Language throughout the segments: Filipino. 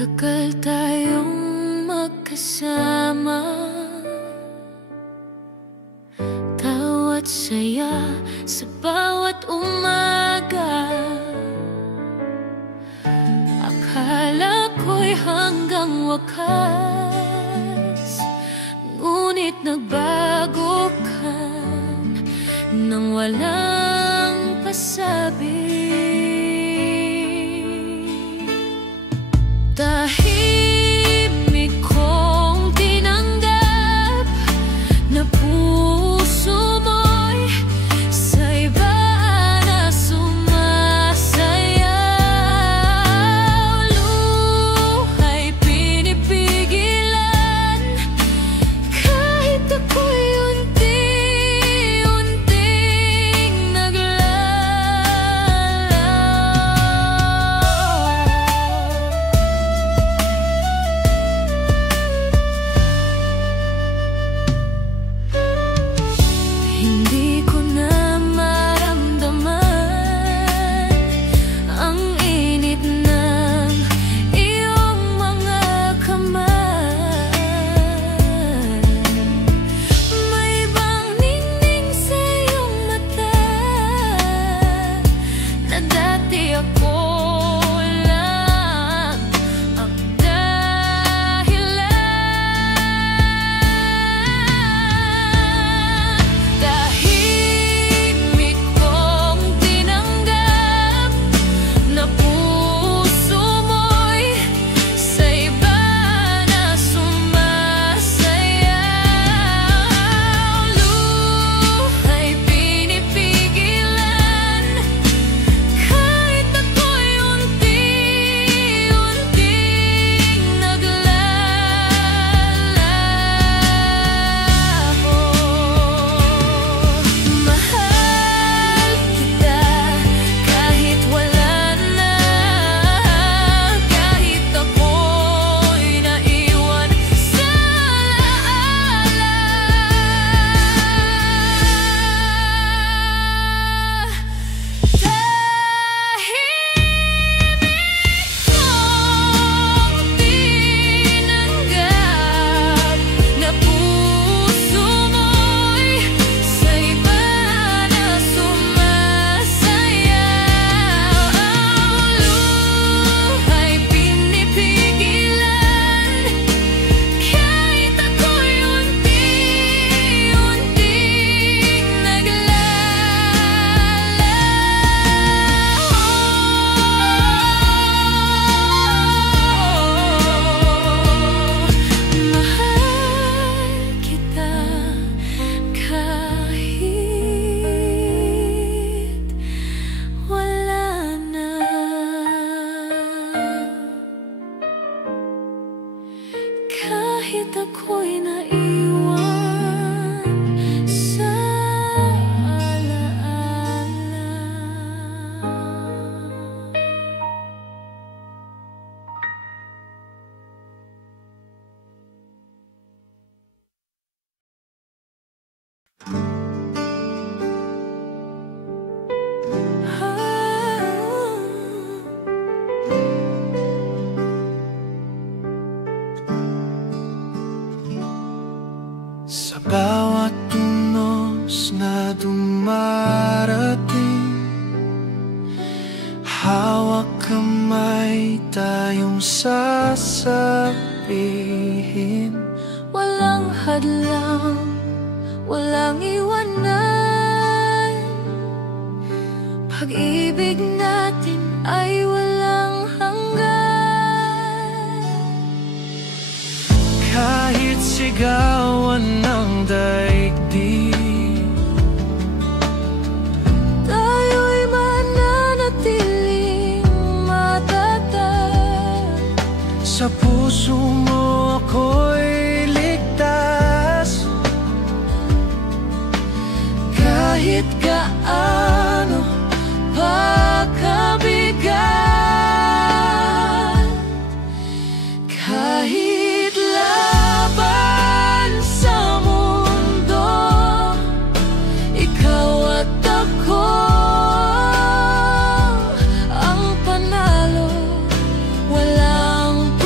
Tagal tayong magkasama, tawa't saya sa bawat umaga. Akala ko'y hanggang wakas, ngunit nagbago ka nang walang pasabi. Tahimik kong tinanggap na puso mo'y sa iba na sumasayaw. Luha'y pinipigilan kahit ako'y unti-unting hindi ko na maramdaman ang init ng iyong mga kamay. May ibang ningning sa iyong mata na dati ako lang ang dahilan. Tahimik kong tinanggap na puso mo'y sa iba na sumasayaw. Luha'y pinipigilan kahit ako'y unti-unting naglalaho. Mahal kita kahit wala na, kahit ako'y naiwan sa alaala. Kahit ako'y naiwan sa alaala. Sa bawat tunos na dumarating, hawak kamay tayong sasabihin. Walang hadlang, walang iwanan, pag-ibig natin ay walang hanggan. Kahit sigawan ng daigdig, tayo'y mananatiling matatag. sa puso mo ako'y ligtas. Kahit gaano pa kabigat, kahit laban sa mundo, ikaw at ako ang panalo. Walang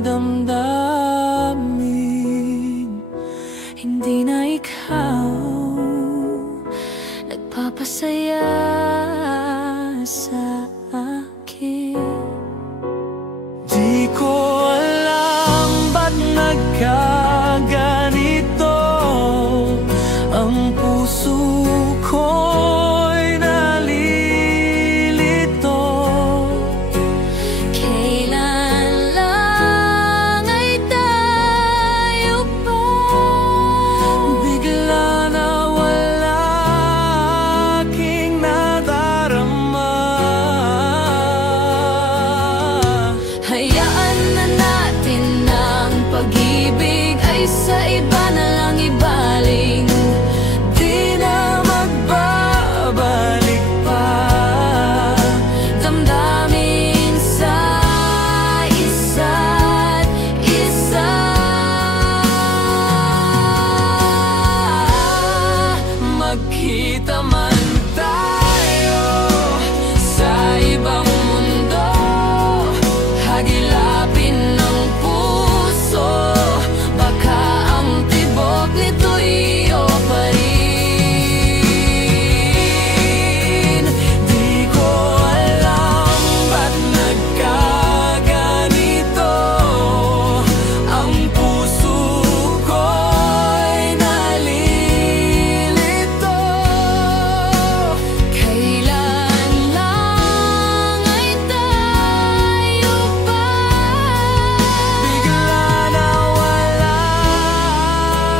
damdamin. Hindi na ikaw nagpapasaya sa akin. Di ko alam ba't nagkaganito. Ang puso ko'y nalilito. Kailan lang ay tayo pa Bigla na wala aking nadarama. hayaan na natin ang pag-ibig ay sa iba na lang ibaling. Di na magbabalik pa. Damdamin sa isa't isa. Magkita man tayo sa ibang mundo, hagilapin ng puso, baka ang tibok nito'y iyo pa rin. Di ko alam ba't nagkaganito. Ang puso ko'y nalilito. Kailan lang ay tayo pa Bigla na wala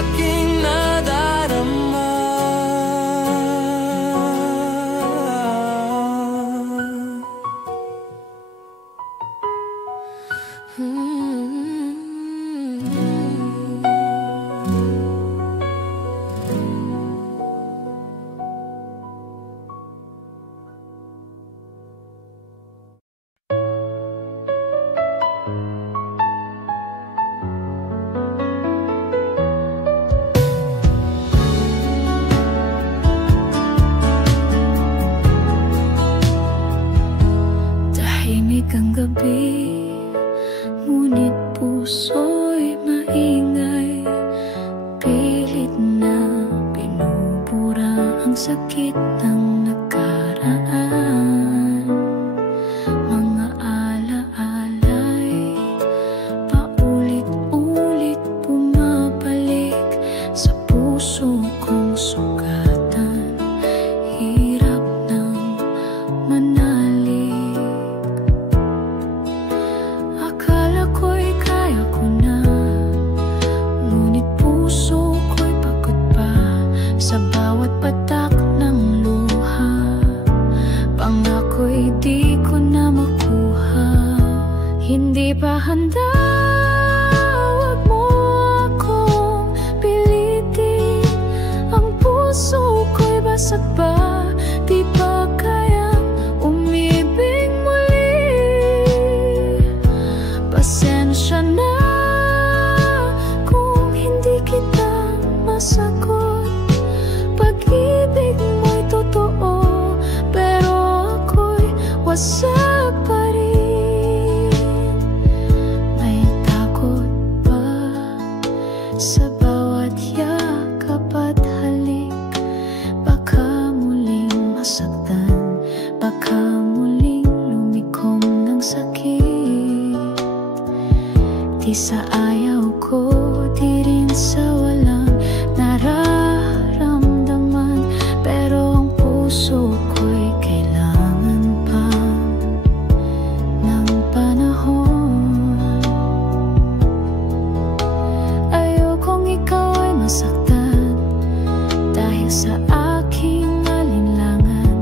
aking nadarama. Tahimik ang gabi, ngunit puso'y maingay. Pilit na binubura ang sakit ng nakaraan. Mga alaala'y paulit-ulit bumabalik sa puso kong sugatan. Hirap ng manalig. Akala ko'y kaya ko na, ngunit puso ko'y pagod pa sa bawat patak ng luha. Pangako'y di ko na makuha. Hindi pa handa, wag mo akong pilitin. Ang puso ko'y basag pa, di pa kayang umibig muli. Pasensya na kung hindi kita masagot. Pag-ibig mo'y totoo, pero ako'y wasak pa rin. May takot pa sa bawat yakap at halik. Baka muling masaktan, baka muling lumikom ng sakit. Di sa ayaw ko, di rin sa walang nararamdaman. Pero ang puso ko'y kailangan pa ng panahon. Ayokong ikaw ay masaktan dahil sa aking alinlangan.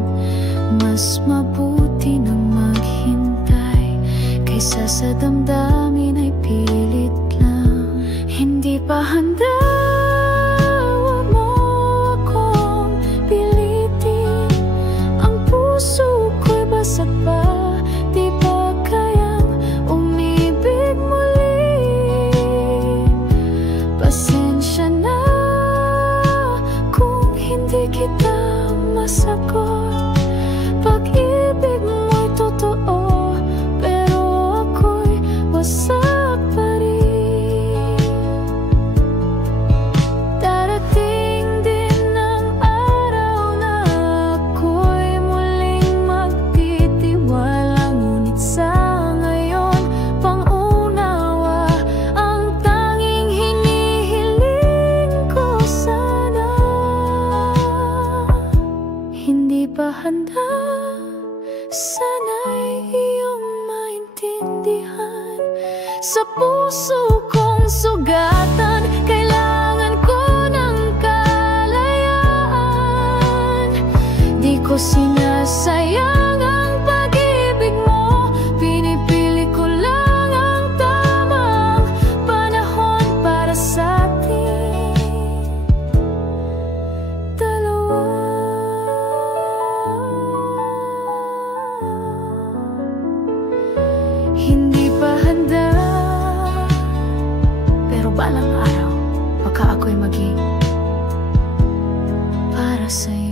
Mas mabuti nang maghintay kaysa sa damdamin ay pilit lang. Hindi pa handa, wag mo akong pilitin. Ang puso ko'y basag pa, di pa kayang umibig muli. Pasensya na kung hindi kita masagot. Pag-ibig mo'y totoo, pero ako'y wasak pa sa puso kong sugatan. Kailangan ko ng kalayaan. Di ko sinasayang ang pag-ibig mo. Pinipili ko lang ang tamang panahon para sa ating dalawa. Hindi pa handa, pero balang araw baka ako'y maging para sa'yo.